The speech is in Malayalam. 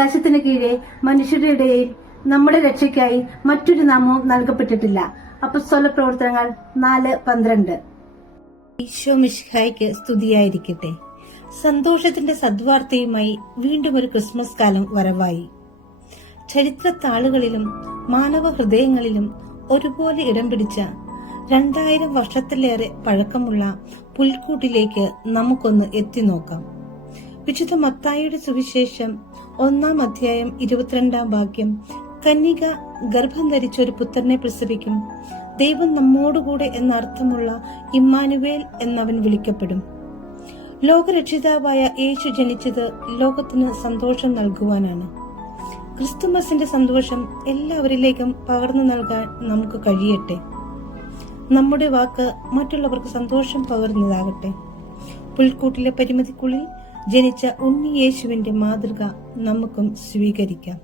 ആകാശത്തിന് കീഴെ മനുഷ്യരുടെ ഇടയിൽ നമ്മുടെ രക്ഷയ്ക്കായി മറ്റൊരു നാമവും നൽകപ്പെട്ടിട്ടില്ല. അപ്പോസ്തല പ്രവർത്തനങ്ങൾ 4:12. ഈശോ മിശിഹായ്ക്ക് സ്തുതിയായിരിക്കട്ടെ. സന്തോഷത്തിന്റെ സദ്വാർത്തയുമായി വീണ്ടും ഒരു ക്രിസ്മസ് കാലം വരവായി. ചരിത്രത്താളുകളിലും മാനവ ഹൃദയങ്ങളിലും ഒരുപോലെ ഇടം പിടിച്ച 2000 വർഷത്തിലേറെ പഴക്കമുള്ള പുൽക്കൂട്ടിലേക്ക് നമുക്കൊന്ന് എത്തി നോക്കാം. വിശുദ്ധ മത്തായിയുടെ സുവിശേഷം 1-ാം അധ്യായം 22-ാം വാക്യം, കന്യക ഗർഭം ധരിച്ച ഒരു പുത്രനെ പ്രസവിക്കും, ദൈവം നമ്മോടുകൂടെ എന്നർത്ഥമുള്ള ഇമ്മാനുവേൽ എന്നവൻ വിളിക്കപ്പെടും. ലോകരക്ഷിതാവായ യേശു ജനിച്ചത് ലോകത്തിന് സന്തോഷം നൽകുവാനാണ്. ക്രിസ്തുമസിന്റെ സന്തോഷം എല്ലാവരിലേക്കും പകർന്നു നൽകാൻ നമുക്ക് കഴിയട്ടെ. നമ്മുടെ വാക്ക് മറ്റുള്ളവർക്ക് സന്തോഷം പകരുന്നതാകട്ടെ. പുൽക്കൂട്ടിലെ പരിമിതിക്കുള്ളിൽ ജനിച്ച ഉണ്ണി യേശുവിന്റെ മാതൃക നമുക്കും സ്വീകരിക്കാം.